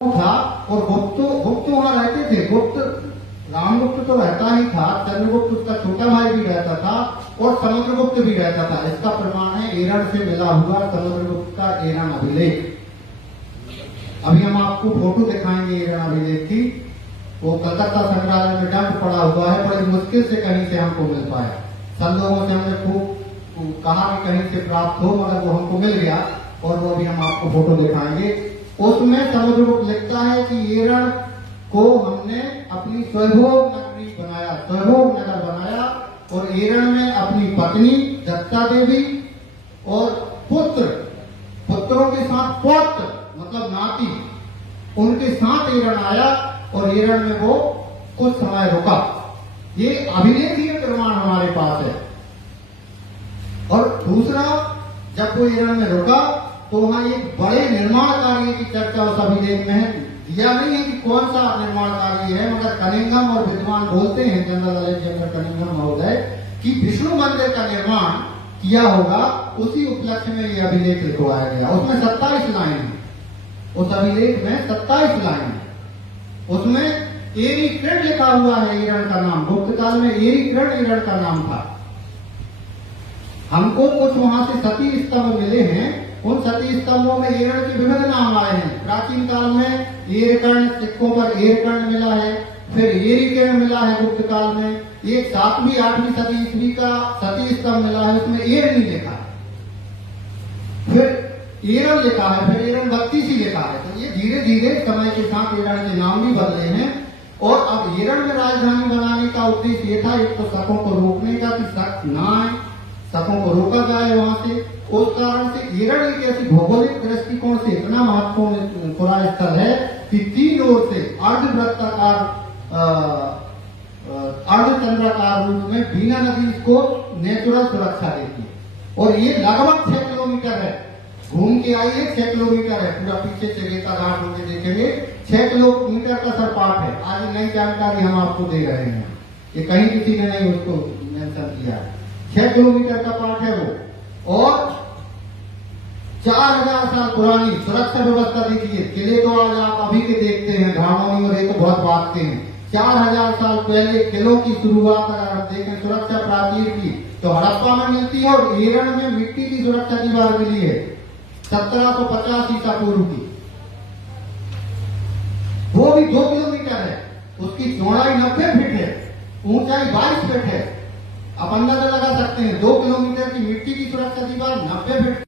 था और गुप्त वहां रहते थे। गुप्त रामगुप्त तो रहता ही था, चंद्रगुप्त उसका छोटा भाई भी रहता था और समुद्रगुप्त भी रहता था। इसका प्रमाण है एरण से मिला हुआ समुद्रगुप्त का एरण अभिलेख। अभी हम आपको फोटो दिखाएंगे एरण अभिलेख की। वो कलकत्ता संग्रहालय में डंप पड़ा हुआ है, बड़ी मुश्किल से कहीं से हमको मिल पाया। सब लोगों से हमने खूब कहा कि कहीं से प्राप्त हो, मगर वो हमको मिल गया और वो अभी हम आपको फोटो दिखाएंगे। उसमें समुद्रगुप्त लिखता है कि एरण को हमने अपनी स्वयंभोग नगरी बनाया, स्वयंभोग नगर बनाया और एरण में अपनी पत्नी दत्ता देवी और पुत्रों के साथ पौत्र मतलब नाती, उनके साथ एरण आया और एरण में वो कुछ समय रुका। ये अभिलेखीय प्रमाण हमारे पास है। और दूसरा, जब वो एरण में रुका तो वहां एक बड़े निर्माण कार्य की चर्चा उस अभिलेख में है। दिया नहीं है कि कौन सा निर्माण कार्य है, मगर कनिंघम और विद्वान बोलते हैं, जनरल अलेक्जेंडर कनिंघम महोदय, कि विष्णु मंदिर का निर्माण किया होगा। उसी उपलक्ष्य में यह अभिलेख लिखवाया गया। उसमें 27 लाइन है, उस अभिलेख में 27 लाइन है। उसमें एरीकृण लिखा हुआ है एरण का नाम। गुप्त काल में एरीकृण एरण का नाम था। हमको कुछ वहां से सती स्तंभ मिले हैं, उन सती स्तंभों में एरण के विभिन्न नाम आए हैं। प्राचीन काल में एरकर्ण, सिक्कों पर एरकर्ण मिला है, फिर एरीकर्ण मिला है गुप्त काल में। एक 7वीं 8वीं सदी ईस्वी का सती स्तंभ मिला है, उसमें एर नहीं लिखा है, फिर एरण लिखा है, फिर एरण बत्तीसी लिखा है। तो ये धीरे धीरे समय के साथ एरण के नाम भी बदले हैं। और अब एरण में राजधानी बनाने का उद्देश्य ये था, एक तो शकों को रोकने का कि शक ना आए, शकों को रोका जाए वहां से। उस कारण से एरण एक ऐसी भौगोलिक दृष्टिकोण से इतना महत्वपूर्ण पुरा स्थल है कि 3 ओर से अर्धवृत्ताकार अर्धचंद्राकार रूप में बीना नदी इसको नेचुरल सुरक्षा देती है। और ये लगभग 6 किलोमीटर है। घूम के आइए, 6 किलोमीटर है। पूरा पीछे से रेता घाट होकर देखेंगे, 6 किलोमीटर का सरपाट है। आज नई जानकारी हम आपको दे रहे हैं, ये कहीं किसी ने नहीं उसको मेंशन किया है। 6 किलोमीटर का पार्ट है वो। और 4000 साल पुरानी सुरक्षा व्यवस्था देखिए। किले तो आज आप अभी के देखते हैं, घावनी और ये तो बहुत बांटते हैं। 4000 साल पहले किलों की शुरुआत अगर आप देखें सुरक्षा प्राचीर की, तो हड़प्पा में मिलती है और एरण में मिट्टी की सुरक्षा दीवार मिली है 1750 ईसा पूर्व की। वो भी 2 किलोमीटर है। उसकी चौड़ाई 90 फीट है, ऊंचाई 22 फीट है। आप अंदाजा लगा सकते हैं, 2 किलोमीटर की मिट्टी की सुरक्षा दीवार 90 फीट